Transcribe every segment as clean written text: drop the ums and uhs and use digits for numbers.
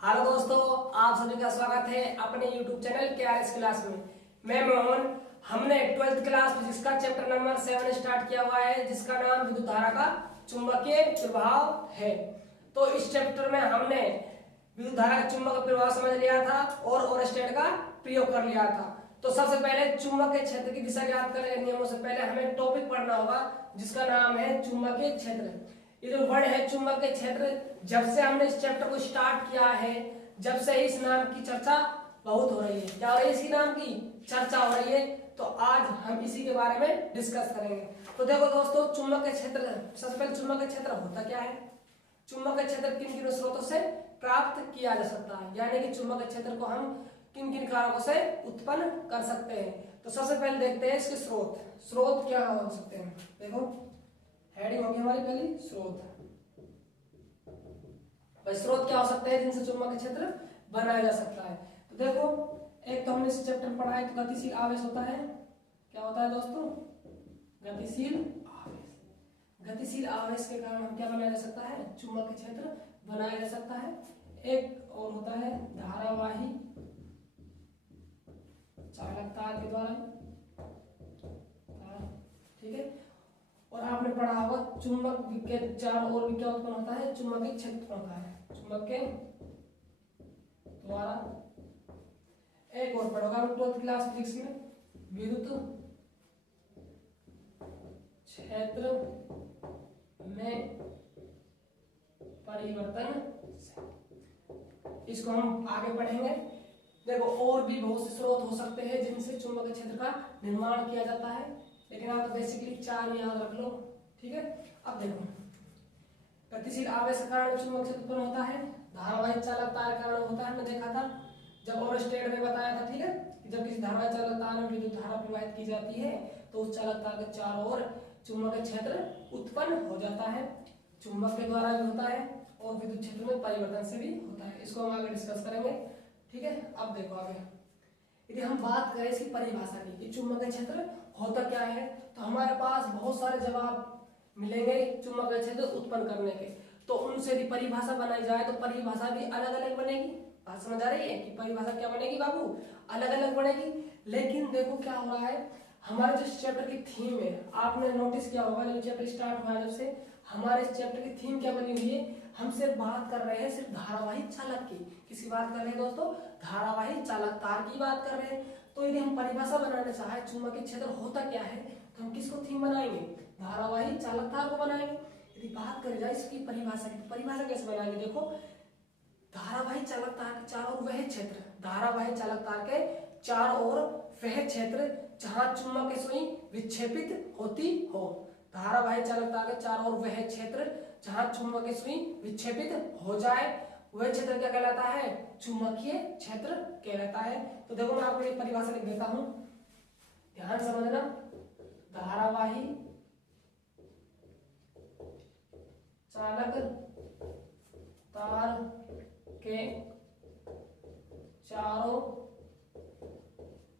Hello दोस्तों, आप सभी का स्वागत है अपने YouTube चैनल KRS क्लास में। मैं मोहन। हमने 12th class physics chapter number 7 start किया हुआ है, जिसका नाम विद्युत धारा का चुंबकीय प्रभाव है। तो इस चैप्टर में हमने विद्युत धारा का चुंबकीय प्रभाव समझ लिया था और ओरेस्टेड का प्रयोग कर लिया था। तो सबसे पहले चुंबकीय क्षेत्र की दिशा ज्ञात करने के नियमों से पहले हमें टॉपिक पढ़ना होगा, जिसका नाम है चुंबकीय क्षेत्र। ये जो वर्ड है चुंबकीय क्षेत्र, जब से हमने इस चैप्टर को स्टार्ट किया है, जब से इस नाम की चर्चा बहुत हो रही है। क्या हो रही है? इसी नाम की चर्चा हो रही है। तो आज हम इसी के बारे में डिस्कस करेंगे। तो देखो दोस्तों, चुंबकीय क्षेत्र, सबसे पहले चुंबकीय क्षेत्र होता क्या है? चुंबकीय क्षेत्र किन किन स्रोतों से प्राप्त किया जा सकता है, यानी कि चुंबकीय क्षेत्र को हम किन किन कारकों से उत्पन्न कर सकते हैं। तो सबसे पहले देखते हैं इसके स्रोत। स्रोत क्या हो सकते हैं? देखो, हेडिंग होगी हमारी पहली, स्रोत। भाई स्रोत क्या हो सकते हैं जिनसे चुंबकीय क्षेत्र बनाया जा सकता है? तो देखो, एक तो हमने इस चैप्टर में पढ़ा है तो गतिशील आवेश होता है। क्या होता है दोस्तों? गतिशील आवेश। गतिशील आवेश के कारण हम क्या बनाया जा सकता है? चुंबकीय क्षेत्र बनाया जा सकता है। एक और होता है धारावाही चालक तार के द्वारा। ठीक है। और आपने पढ़ा होगा चुंबक के चारों ओर भी क्या उत्पन्न होता है? चुंबकीय क्षेत्र होता है चुंबक के द्वारा। एक और पढ़ोगा 12th क्लास फिजिक्स में, विद्युत क्षेत्र में परिवर्तन। इसको हम आगे पढ़ेंगे। देखो, और भी बहुत से स्रोत हो सकते हैं जिनसे चुंबकीय क्षेत्र का निर्माण किया जाता है, लेकिन आप बेसिकली 4 याद रख लो। ठीक है। अब देखो, गतिशील आवेश के कारण चुंबकीय क्षेत्र उत्पन्न होता है। धारावाही चालक तार के कारण होता है। हमने देखा था जब ओरेस्टेड में बताया था। ठीक है, कि जब किसी धारावाही चालक तार में विद्युत धारा प्रवाहित की जाती है तो उस चालक तार के चारों ओर चुंबकीय क्षेत्र उत्पन्न हो जाता है। चुंबक के द्वारा भी होता है और विद्युत क्षेत्र में परिवर्तन से भी होता है। इसको हम आगे डिस्कस करेंगे। ठीक है। अब देखो आगे, यदि हम बात करें इसकी परिभाषा की कि चुंबकीय क्षेत्र होता क्या है, तो हमारे पास बहुत सारे जवाब मिलेंगे चुंबकीय क्षेत्र उत्पन्न करने के। तो उनसे यदि परिभाषा बनाई जाए तो परिभाषा भी अलग अलग बनेगी। बात समझ आ रही है कि परिभाषा क्या बनेगी बाबू? अलग अलग बनेगी। लेकिन देखो क्या हो रहा है, हमारे जो चैप्टर की थीम है, आपने नोटिस किया होगा जब चैप्टर स्टार्ट हुआ जब से हमारे इस चैप्टर की थीम क्या बनी हुई है? हम सिर्फ बात कर रहे हैं सिर्फ धारावाही चालक की। किसकी बात कर रहे हैं दोस्तों? धारावाही चालक तार की बात कर रहे हैं। तो यदि हम परिभाषा बनाना चाहे चुंबकीय क्षेत्र होता क्या है, तो हम किसको थीम बनाएंगे? धारावाही चालक तार को बनाएंगे। यदि बात करी जाए इसकी परिभाषा की, तो परिभाषा कैसे बनाएंगे? देखो, धारावाही चालक तार के चारों ओर वह क्षेत्र, धारावाही चालक तार के चारों ओर वह क्षेत्र जहां चुंबकीय सुई विक्षेपित होती हो। धारावाही चालक तार के चारों ओर वह क्षेत्र जहां चुंबकीय सुई विक्षेपित हो जाए, वह क्षेत्र क्या कहलाता है? चुंबकीय क्षेत्र कहलाता है। तो देखो, मैं आपको एक परिभाषा लिख देता हूं, ध्यान समझना। धारावाही चालक तार के चारों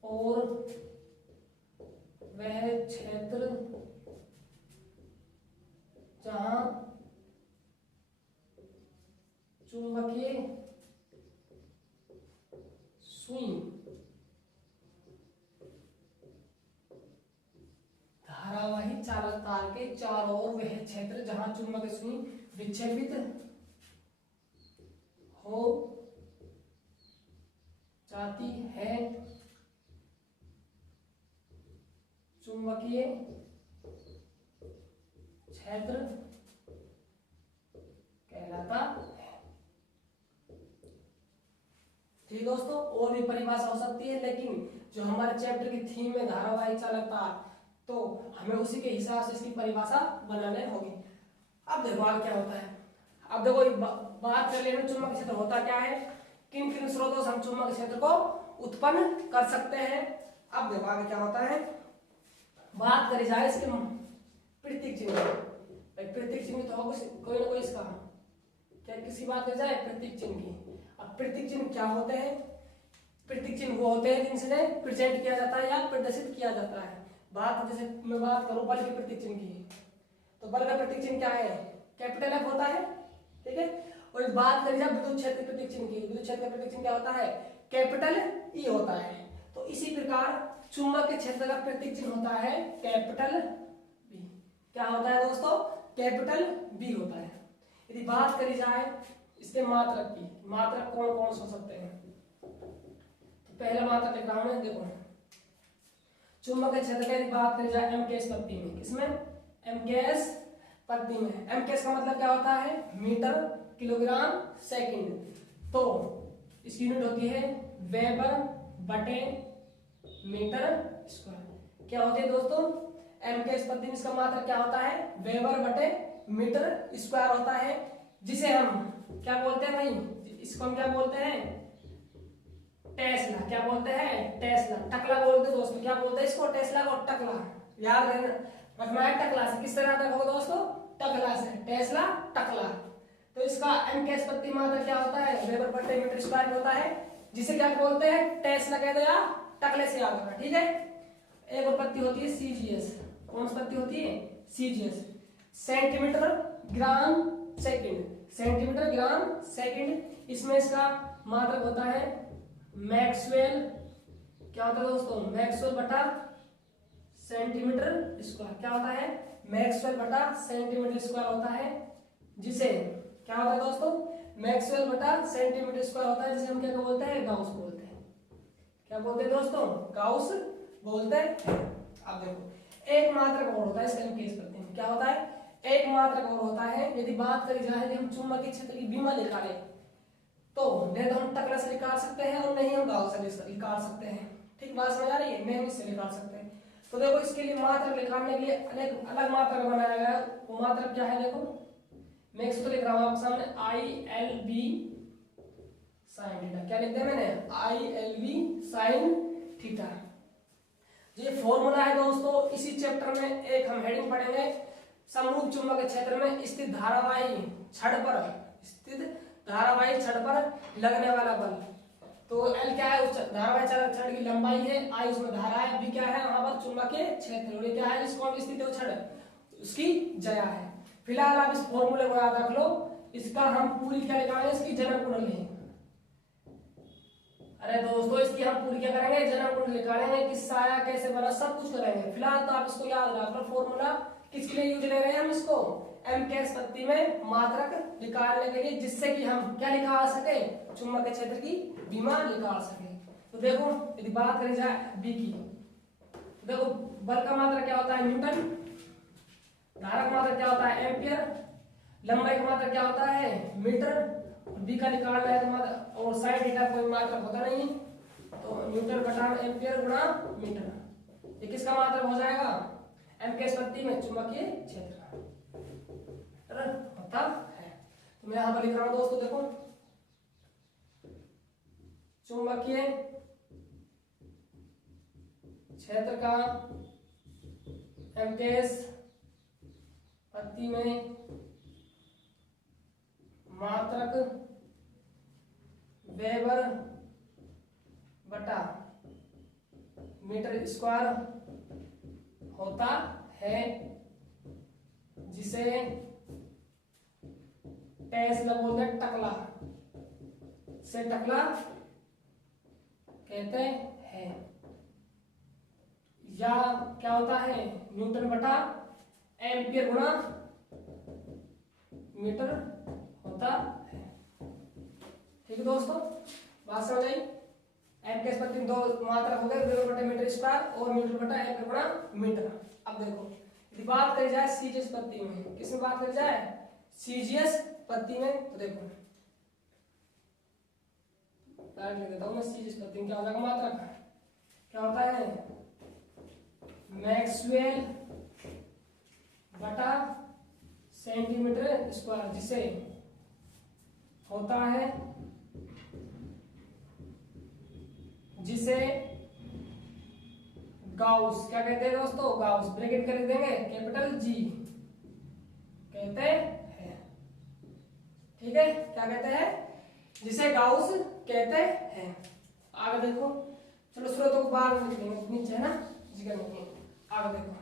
ओर वह क्षेत्र जहां चुंबकीय सुई धारावाही चालक तार के चारों ओर वह क्षेत्र जहां चुंबकीय सुई विक्षेपित हो जाती है, चुंबकीय क्षेत्र कहलाता है। ठीक दोस्तों, और भी परिभाषा हो सकती है, लेकिन जो हमारे चैप्टर की थीम है धारावाही चालक तार, तो हमें उसी के हिसाब से इसकी परिभाषा बनाने होगी। अब देखो आगे क्या होता है। अब देखो, बात कर लेंगे चुंबकीय क्षेत्र होता क्या है, किन किन स्रोतों से हम चुंबकीय क्षेत्र को उत्पन्न कर सकते हैं। अब देखो आगे क्या होता है। बात करी जाए इसके प्रतीक चिन्ह, प्रतीक चिन्ह तो कोई ना कोई इसका क्या किसी बात करी जाए प्रतीक चिन्ह की। अब प्रतीक चिन्ह क्या होते हैं? प्रतीक चिन्ह वो होते हैं जिनसे प्रेजेंट किया जाता है या प्रदर्शित किया जाता है। बात जैसे मैं बात करूं बल के प्रतीक चिन्ह की, तो बल का प्रतीक चिन्ह क्या है? कैपिटल एफ होता है। ठीक है। और इस बात करी जाए विद्युत क्षेत्र के प्रतीक चिन्ह की, विद्युत क्षेत्र का प्रतीक चिन्ह क्या होता है, कैपिटल ई होता है। तो इसी प्रकार चुंबकीय क्षेत्र का प्रतीक चिन्ह होता है कैपिटल बी। क्या होता है दोस्तों, कैपिटल बी होता है। यदि बात करी जाए इसके मात्रक की, मात्रक कौन कौन से हो सकते हैं, तो पहला मात्रक लिख रहा हूं मैं, देखो चुंबकीय क्षेत्र की बात करी जाए एमकेएस पत्ती में, किसमें, एमकेएस पत्ती में। एमकेएस का मतलब क्या होता है, मीटर किलोग्राम सेकंड। तो इसकी यूनिट होती है वेबर बटे मीटर स्क्वायर। क्या होती है दोस्तों, एमकेएस पत्ती में इसका मात्रक क्या होता है, वेबर बटे मीटर स्क्वायर होता है, जिसे हम क्या बोलते हैं भाई, इसको हम क्या बोलते हैं, टेस्ला। क्या बोलते हैं, टेस्ला। टकला बोलते हैं दोस्तों, क्या बोलते हैं इसको, टेस्ला और टकला। याद रखना है टकला से, किस तरह रखोगे दोस्तों, टकला से, टेस्ला टकला। तो इसका एमकेएस पत्ती मात्रक क्या होता है, वेबर बटे मीटर स्क्वायर होता है, जिसे क्या बोलते हैं, टेस्ला कहते हैं, टकले से याद रखना, ठीक है। एक और पत्ती होती है सीजीएस। कौन सी पत्ती होती है, CGS, centimetre gram second, centimetre gram second. इसमें इसका मात्रक होता है मैक्सवेल, क्या होता है दोस्तों, मैक्सवेल बटा सेंटीमीटर स्क्वायर। क्या होता है, मैक्सवेल बटा सेंटीमीटर स्क्वायर होता है, जिसे क्या होता है दोस्तों, मैक्सवेल बटा सेंटीमीटर स्क्वायर होता है, जिसे हम क्या बोलते हैं, गाउस बोलते हैं। क्या बोलते हैं दोस्तों, गाउस बोलते हैं। अब देखो एक मात्रक और होता है इसका एमकेएस पत्ती में, क्या होता है, एक मात्रक और होता है। यदि बात करी जाए, यदि हम चुंबकीय क्षेत्र की विमा निकाले, तो नहीं तो हम टकला से निकाल सकते हैं और नहीं हम गाउस से निकाल सकते हैं। ठीक बात समझ आ रही है, नहीं हम इससे निकाल सकते हैं। तो देखो इसके लिए मात्रक निकालने के लिए अनेक अलग मात्रक बनाया गया है। वो मात्रक क्या है, देखो मैं इसको लिख रहा हूं आपके सामने, ILB साइन थीटा। क्या लिख दिया मैंने, ILB साइन थीटा। ये फॉर्मूला है दोस्तों। इसी चैप्टर में एक हम हेडिंग पढ़ेंगे, समरूप चुंबकीय क्षेत्र में स्थित धारावाही छड़ पर, स्थित धारावाही छड़ पर लगने वाला बल। तो L क्या है, उस धारावाही छड़ की लंबाई है, I उसमें धारा है, B क्या है वहां पर चुंबकीय क्षेत्र, और ये क्या है, जिसको स्थित है छड़, उसकी जया है। फिलहाल आप इस फॉर्मूले को याद रख लो। इसका हम पूरी क्या निकालेंगे, इसकी जनक कुंडली। अरे दोस्तों इसकी हम पूरी क्या करेंगे, जनक कुंडली निकालेंगे, कि साया कैसे बना, सब कुछ करेंगे। फिलहाल तो आप इसको याद रख लो। फॉर्मूला किसके लिए यूज ले रहे हैं हम इसको, एमकेएस पत्ती में मात्रक निकालने के लिए, जिससे कि हम क्या निकाल सके, चुंबकीय क्षेत्र की विमा निकाल सके। तो देखो यदि बात करी जाए बी की, तो देखो बल का मात्रक क्या होता है, न्यूटन, धारा का मात्रक क्या होता है, एम्पियर, लंबाई का मात्रक क्या होता है, मीटर, बी का निकालना है तो मात्रक, और साइन थीटा कोई मात्रक होता नहीं, तो न्यूटन बटा एम्पियर गुणा मीटर। ये किसका मात्रक हो जाएगा, एमकेएस पत्ती में चुंबकीय क्षेत्र का होता है। तो मैं यहां पर लिख रहा हूं दोस्तों, देखो चुंबकीय क्षेत्र का एमकेएस पत्ती में मात्रक वेबर बटा मीटर स्क्वायर होता है, जिसे टेस्ला बोलते हैं, टकला से टकला कहते हैं, या क्या होता है, न्यूटन बटा एम्पियर गुणा मीटर होता है। ठीक है दोस्तों, बात समझ आई। एमकेएस पत्ती में दो मात्रक हो गए, वेबर बटा मीटर स्क्वायर और मीटर बटा एम्पियर गुणा मीटर। अब देखो यदि बात करी जाए सीजीएस पत्ती में, किसमें बात करी जाए, सीजीएस पत्ती में, तो देखो लिख देता हूं मैं, सीजीएस पत्ती में क्या हो जाएगा, मात्रक क्या होता है, मैक्सवेल बटा सेंटीमीटर स्क्वायर, जिसे होता है, जिसे गाउस क्या कहते हैं दोस्तों, गाउस ब्रैकेट कर देंगे, कैपिटल जी कहते हैं। ठीक है, क्या कहते हैं, जिसे गाउस कहते हैं। आगे देखो, चलो स्रोतों को बाहर निकलेंगे, नीचे है ना, जिक्र नहीं, आगे देखो।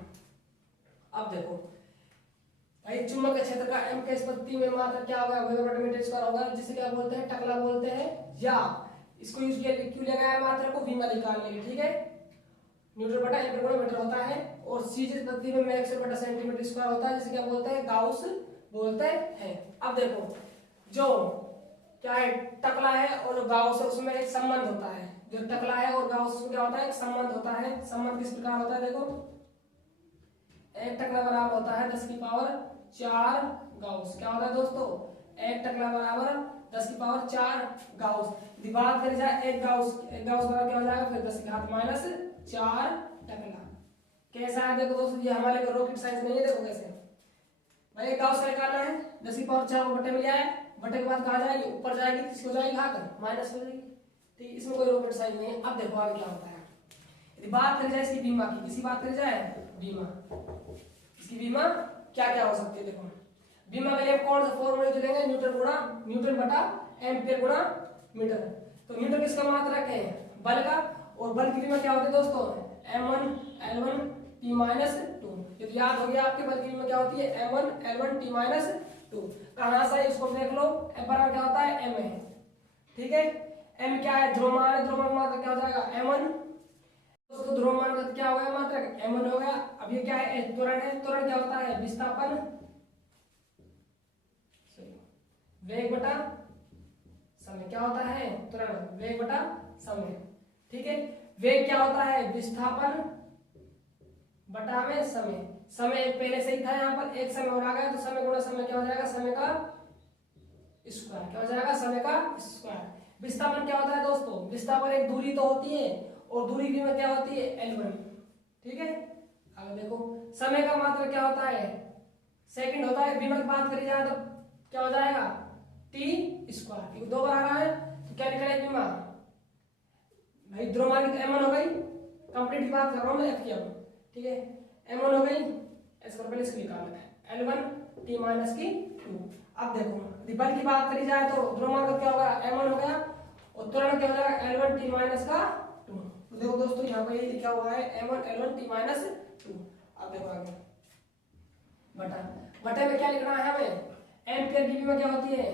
अब देखो भाई चुंबक क्षेत्र का m के स्पत्ति में मात्रा क्या होगा, वेबर प्रति मीटर स्क्वायर होगा, जिसे क्या बोलते हैं, टकला बोलते हैं, या इसको यूज क्यों लगाया मात्रा को बीमा निकालने के, ठीक है। न्यूटन बटा एम्पीयर गुणा मीटर होता है, और सी जिस प्रति में मैक्स बटा सेंटीमीटर स्क्वायर होता है, जिसे क्या बोलते हैं, गाउस बोलते हैं। अब देखो जो क्या है, टकला है और जो गाउस है उसमें एक संबंध होता है, जो टकला है और गाउस में क्या होता है, एक संबंध होता है। संबंध किस प्रकार होता है, देखो एक टकला बराबर होता है 10 की पावर 4 गाउस। क्या होता है दोस्तों, एक टकला बराबर 10 की पावर 4 गाउस। यदि बात करी जाए एक गाउस बराबर क्या हो जाएगा, फिर 10 की घात माइनस 4 टकला। कैसा है देखो दोस्तों, ये हमारे लिए रॉकेट साइंस नहीं है। देखो कैसे भाई, एक गाउस का निकालना है, 10 की पावर 4 बटे में लिया है, बटे के बाद कहा जाएगी, ऊपर जाएगी, किसकी हो जाएगी, घात माइनस हो जाएगी, ठीक। इसमें कोई रॉकेट साइंस नहीं है। अब देखो आगे क्या होता है। यदि बात करी जाए इसकी बीमा की, किसी बात करी जाए बीमा, इसकी बीमा क्या क्या हो सकती है, देखो बीमा के लिए कौन सा फॉर्मूला यूज करेंगे, न्यूटन बटा एम्पीयर गुणा मीटर। तो न्यूटन किसका मात्रक है, बल का, और बल की बीमा क्या होती है दोस्तों, m1 l1 t-2। यदि याद हो गया आपके, बल की बीमा क्या होती है, m1 l1 t-2। कहां से इसको देख लो, F बराबर क्या होता है, m है, ठीक है। m क्या है, ध्रुवमान है, ध्रुवमान मात्रक क्या हो जाएगा, m1। दोस्तों ध्रुवमान का क्या हो गया, मात्रक m1 हो गया। अब ये क्या है, त्वरण है, त्वरण क्या होता है, विस्थापन वेग बटा समय। क्या होता है, त्वरण वेग बटा समय, ठीक है। वेग क्या होता है, विस्थापन बटा में समय। समय एक पहले से ही था, यहाँ पर एक समय और आ गया, तो समय गुणा समय क्या हो जाएगा, समय का स्क्वायर। क्या हो जाएगा, समय का स्क्वायर। विस्थापन क्या होता है दोस्तों, विस्थापन एक दूरी तो होती है, और दूरी की में क्या होती है, L1, ठीक है। आगे देखो समय का मात्रा क्या होता है, सेकंड होता है। बीमा की बात करी जाए तो क्या हो जाएगा, t स्क्वायर। दो बार आ रहा है तो क्या निकलेगा बीमा, भाई ध्रुवमान की m1 हो गई, कंप्लीट की बात कर रहा हूं मैं, f की अब, ठीक है। m1 हो गई, ऐसे कर पहले इसको निकालना है, L1 t-2। अब देखो यदि बल की बात करी जाए तो ध्रुवमान का क्या होगा, m1 हो गया, और त्वरण क्या हो जाएगा, L1 t-2। तो देखो दोस्तों यहाँ पर ये लिखा हुआ है m1 L1 t-2। अब देखो आगे बटे में क्या लिखना है हमें, एम्पियर की बीमा क्या होती है,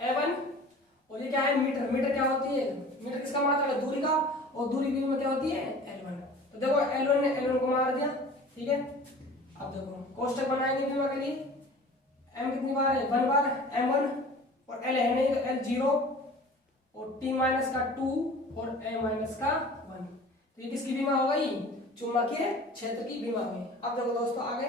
A1, और ये क्या है, मीटर क्या होती है, मीटर किसका मात्रक है, दूरी का, और दूरी की बीमा क्या होती है, L1। तो देखो L1 ने L1 को मार दिया, ठीक है। अब देखो कोष्टक बनाएंगे बीमा के लिए, m कितनी बार है, 1 बार m1, और L है नहीं तो L0, और t-2 और a-1। तो ये किसकी बीमा हो गई, चुंबकीय क्षेत्र की बीमा हुई। अब देखो दोस्तों आगे,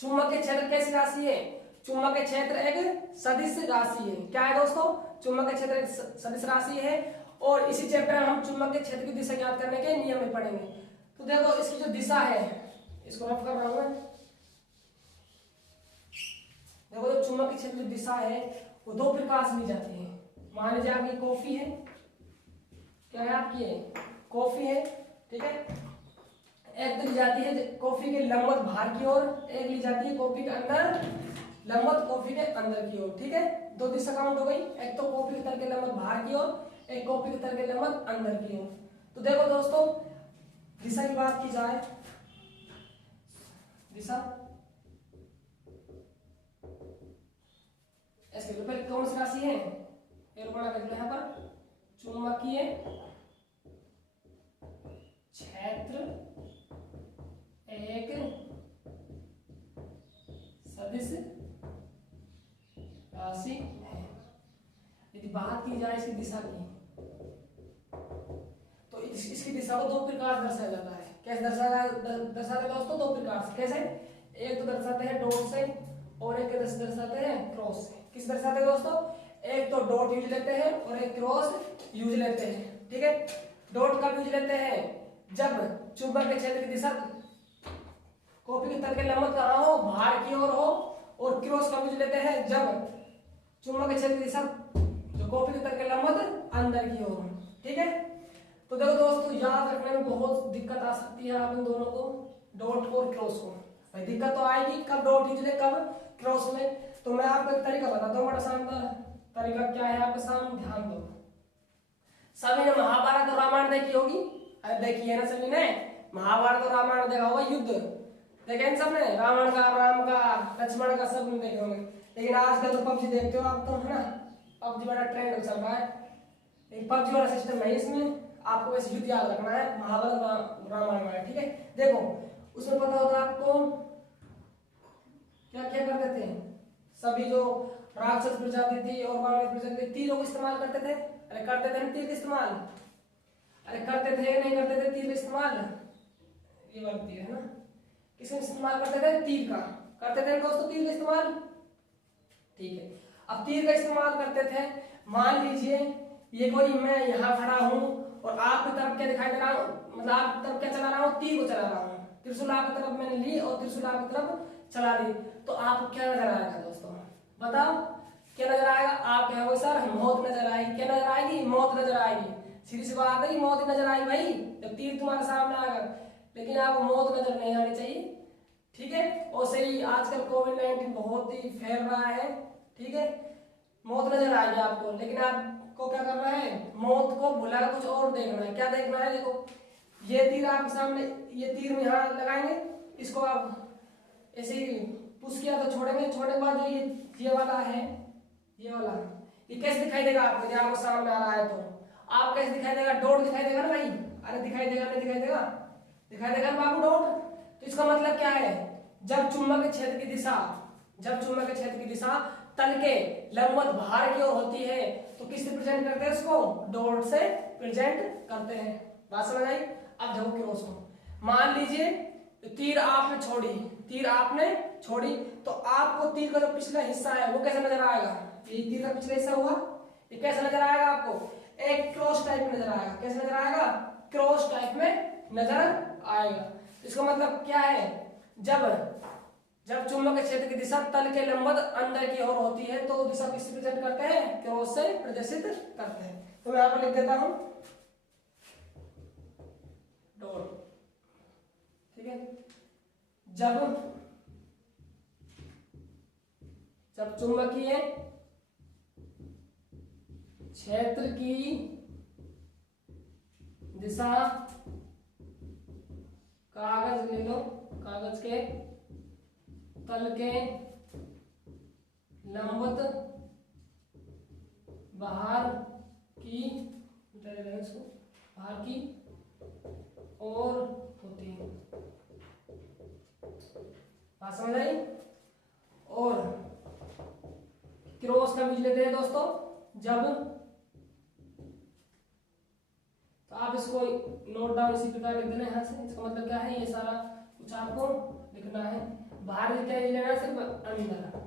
चुंबकीय क्षेत्र कैसी राशि है, चुंबकीय क्षेत्र एक सदिश राशि है। क्या है दोस्तों, चुंबकीय क्षेत्र एक सदिश राशि है, और इसी चैप्टर में हम चुंबकीय क्षेत्र की दिशा ज्ञात करने के नियम में पढ़ेंगे। तो देखो इसकी जो दिशा है, इसको रफ कर रहा हूं मैं। देखो जो चुंबकीय क्षेत्र की दिशा है वो दो प्रकार से ली जाती है। मान लीजिए आपकी कॉफी है, क्या है आपकी है, कॉफी है, ठीक है। एक तो ली जाती है कॉफी के लंबवत बाहर की ओर, एक ली जाती है कॉफी के अंदर लंबवत कॉफी के अंदर की ओर, ठीक है। दो दिशा काउंट हो गई, एक तो कॉफी के तल के लंबवत बाहर की ओर, एक कॉफी के तल के लंबवत अंदर की ओर। तो देखो दोस्तों दिशा की बात की जाए, दिशा ऐसे तो पहले कौन सी राशि है, एरोपणा कर यहाँ पर, चुंबकीय क्षेत्र एक सदिश राशि है। यदि बात की जाए इसकी दिशा की, तो इसकी दिशा को दो प्रकार दर्शाया जाता है। कैसे दर्शाते हैं दोस्तों, दो प्रकार से। कैसे, एक तो दर्शाते हैं डॉट से, और एक दर्शाते हैं क्रॉस से। किस दर्शाते हैं दोस्तों, एक तो डॉट यूज लेते हैं और एक क्रॉस यूज लेते हैं, ठीक है। डॉट का यूज लेते हैं जब चुंबकीय क्षेत्र की दिशा कॉफी के तल के लंबवत कहाँ हो, बाहर की ओर हो, और क्रॉस का यूज लेते हैं जब चुंबकीय क्षेत्र की दिशा जो कॉफी के तल के लंबवत अंदर की ओर हो, ठीक है। तो देखो दोस्तों याद रखने में बहुत दिक्कत आ सकती है आप इन दोनों को, डॉट और क्रॉस को। भाई दिक्कत तो आएगी, कब डॉट यूज ले कब क्रॉस में। तो मैं आपको एक तरीका बताता हूँ, बड़ा शानदार तरीका। क्या है आपके सामने, ध्यान दो। सभी ने महाभारत और रामायण देखी होगी, अरे देखी है ना सभी ने, महाभारत और रामायण देखा होगा, युद्ध, देखे इन सब ने, रावण का, राम का, लक्ष्मण का, सब देखे होंगे। लेकिन आजकल तो पबजी देखते हो आप तो, है ना, पबजी बड़ा ट्रेंड चल रहा है। लेकिन पबजी वाला सिस्टम नहीं इसमें, आपको वैसे युद्ध याद रखना है, महाभारत रामायण वाला, ठीक है। देखो उसमें पता होता है आपको क्या क्या करते थे सभी जो राक्षस प्रजाति थी और वानर प्रजाति थी, तीरों का इस्तेमाल करते थे। अरे करते थे ना तीर का इस्तेमाल, अरे करते थे नहीं करते थे तीर का इस्तेमाल, ये वाला तीर है ना, किसमें इस्तेमाल करते थे, तीर का करते थे दोस्तों, तीर का इस्तेमाल, ठीक है। अब तीर का इस्तेमाल करते थे, मान लीजिए ये कोई, मैं यहाँ खड़ा हूँ और आपकी तरफ क्या दिखाई दे रहा हूँ, मतलब आपकी तरफ क्या चला रहा हूँ, तीर को चला रहा हूँ, त्रिशूल आपकी तरफ मैंने ली और त्रिशूल आपकी तरफ चला दी, तो आपको क्या नजर आएगा दोस्तों, बताओ क्या नजर आएगा। आप कहोगे सर मौत नजर आएगी, क्या नजर आएगी, मौत नजर आएगी। सीधी सी बात है कि मौत नजर आएगी भाई जब तीर तुम्हारे सामने आएगा, लेकिन आपको मौत नजर नहीं आनी चाहिए, ठीक है। और सही आजकल कोविड-19 बहुत ही फैल रहा है, ठीक है, मौत नजर आएगी आपको, लेकिन आपको क्या करना है, मौत को भुला कुछ और देखना है। क्या देखना है, देखो ये तीर आपके सामने, ये तीर में यहाँ लगाएंगे, इसको आप ऐसे ही पुश किया तो छोड़ेंगे, छोड़ने के बाद जो ये वाला है, ये वाला ये कैसे दिखाई देगा आपको, यदि आपको सामने आ रहा है तो आप कैसे दिखाई देगा, डॉट दिखाई देगा ना भाई, अरे दिखाई देगा नहीं दिखाई देगा, दिखाई देगा ना बाबू डॉट। तो इसका मतलब क्या है, जब चुंबक क्षेत्र की दिशा, जब चुंबक क्षेत्र की दिशा तल के लंबवत बाहर की ओर होती है तो किससे प्रेजेंट करते हैं उसको, डॉट से प्रेजेंट करते हैं। बात समझ आई। अब देखो क्रॉस को, मान लीजिए तीर आपने छोड़ी, तीर आपने छोड़ी तो आपको तीर का जो पिछला हिस्सा है वो कैसा नजर आएगा, ये तीर का पिछला हिस्सा हुआ, ये कैसा नजर आएगा आपको, एक क्रॉस टाइप में नजर आएगा। कैसे नजर आएगा, क्रॉस टाइप में नजर आएगा। इसका मतलब क्या है, जब चुंबक क्षेत्र की दिशा तल के लंबवत अंदर की ओर होती है तो दिशा किससे प्रेजेंट करते हैं, क्रॉस से प्रदर्शित करते हैं। तो मैं यहाँ पर लिख देता हूं डॉट, ठीक है। जब चुंबकीय क्षेत्र की दिशा, कागज ले लो, कागज के तल के लंबवत बाहर की, बाहर की ओर होती है। बात समझ आई। और क्रॉस का बीज लेते हैं दोस्तों, जब, तो आप इसको नोट डाउन इसी प्रकार लिख देना यहाँ से। इसका मतलब क्या है, ये सारा कुछ आपको लिखना है, बाहर लिख के लेना सिर्फ अंदर।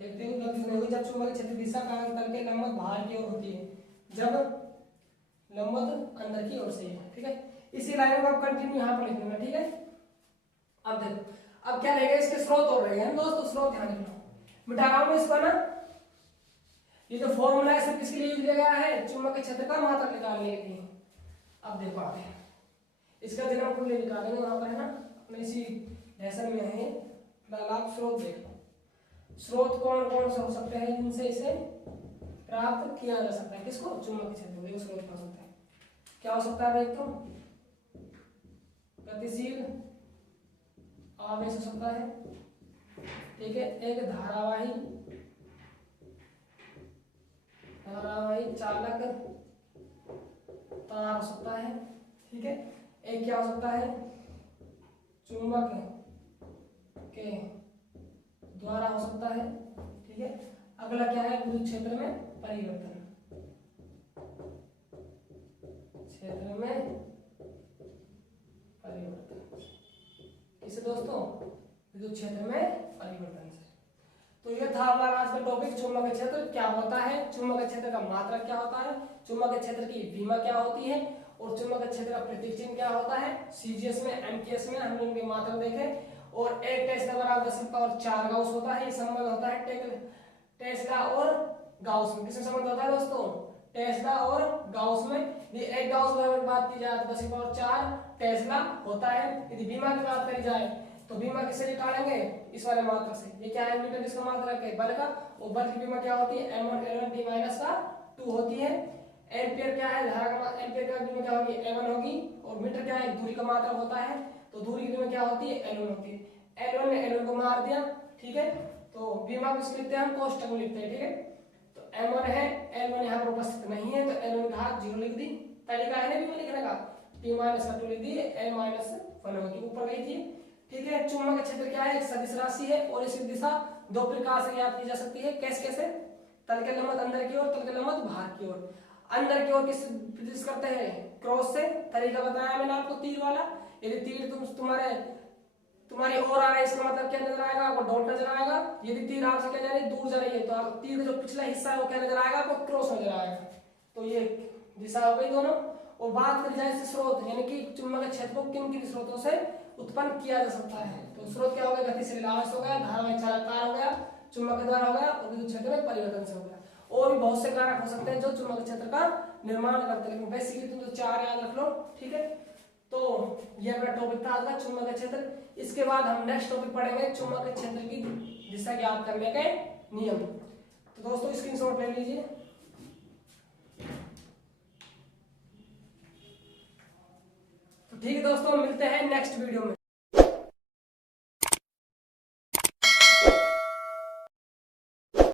देखते हो गलती नहीं हुई, जब चुंबकीय क्षेत्र दिशा कागज तल के लंबवत बाहर की ओर होती है, जब लंबवत अंदर की ओर से है, ठीक है। इसी लाइन को आप कंटिन्यू यहाँ पर लिख देना, ठीक है। अब देखो अब क्या रहेगा, इसके स्रोत और रहेंगे दोस्तों, स्रोत ध्यान रखना, मिटा रहा हूं मैं इसको ना। ये जो फॉर्मूला है सिर्फ किसके लिए यूज किया गया है, चुंबकीय क्षेत्र का मात्रक निकालने के लिए। अब देखो आगे इसका जन्म कुंडली निकालेंगे वहां पर, है ना, अपने इसी लेसन में है। आप स्रोत देखो, स्रोत कौन कौन से हो सकते हैं जिनसे इसे प्राप्त किया जा सकता है, किसको, चुंबकीय क्षेत्र को। स्रोत हो सकता है, क्या हो सकता है, एक तो गतिशील आवेश हो सकता है, ठीक है, एक धारावाही चालक तार हो सकता है, ठीक है। एक क्या हो सकता है, चुंबक के द्वारा हो सकता है, ठीक है। अगला क्या है, विद्युत क्षेत्र में परिवर्तन, क्षेत्र में परिवर्तन, किसे दोस्तों, विद्युत क्षेत्र में परिवर्तन से। तो ये था हमारा आज का टॉपिक, चुंबकीय क्षेत्र क्या होता है, चुंबकीय क्षेत्र का मात्रक क्या होता है, चुंबकीय क्षेत्र की विमा क्या होती है, और चुंबकीय क्षेत्र का प्रतीक चिन्ह क्या होता है। सीजीएस में, एमटीएस में हमने इनके मात्रक देखे। और एक टेस्ला बराबर 10⁴ गाउस होता है, ये संबंध होता है टेस्ला और गाउस में। किसमें संबंध होता है दोस्तों, टेस्ला और गाउस में। यदि एक गाउस में बात की जाए तो 10⁴ टेस्ला होता है। यदि बीमा की बात करी जाए तो बीमा किससे निकालेंगे, इस वाले मात्रक से। ये क्या है, न्यूटन जिसका मात्रक है बल का, और बल की बीमा क्या होती है, m1 L1 T - 2 होती है। एम्पियर क्या है, धारा का एम्पियर का विमा क्या होगी, L1 होगी। और मीटर क्या है, दूरी का मात्रक होता है, तो दूरी की विमा क्या होती है, L1 होती है। L1 ने L1 को मार दिया, ठीक है। तो विमा को लिखते हैं हम कोष्टक में लिखते हैं, ठीक है। तो M1 है, L1 यहाँ पर उपस्थित नहीं है, तो L1 का हाथ 0 लिख दी। तरीका है ना विमा लिखने का, T माइनस 2 लिख दिए, L माइनस 1 होगी, ऊपर गई थी, ठीक है। चुंबक क्षेत्र क्या है, एक सदिश राशि है और इसकी दिशा दो प्रकार से ज्ञात की जा सकती है। कैसे कैसे, तल के लंबवत अंदर की ओर, तल के लंबवत बाहर की ओर। अंदर की ओर किस प्रदिश करते हैं, क्रॉस से। तरीका बताया मैंने आपको तीर वाला। यदि तीर तुम्हारी ओर आ रहा है, इसका मतलब क्या नजर आएगा आपको, डॉट नजर आएगा। यदि तीर आपसे क्या जा रही है, दूर जा रही है, तो तीर का जो पिछला हिस्सा है वो क्या नजर आएगा आपको, क्रॉस नजर आएगा। तो ये दिशा हो गई दोनों। और बात करी जाए स्रोत, यानी कि चुंबकीय क्षेत्र को किन किन स्रोतों से उत्पन्न किया जा सकता है। तो स्रोत क्या हो गया, गतिशील आवेश हो गया, धारावाही चालकता हो गया, चुंबक द्वारा हो गया, और विद्युत क्षेत्र में परिवर्तन से हो गया। और भी बहुत से कारक हो सकते हैं जो चुंबकीय क्षेत्र का निर्माण करते हैं, लेकिन बेसिकली तुम तो 4 याद रख लो, ठीक है। तो ये अपना टॉपिक था आज का, चुंबकीय क्षेत्र। इसके बाद हम नेक्स्ट टॉपिक पढ़ेंगे चुंबकीय क्षेत्र की दिशा ज्ञात करने के नियम। तो दोस्तों स्क्रीनशॉट ले लीजिए। तो ठीक है दोस्तों, मिलते हैं नेक्स्ट वीडियो में।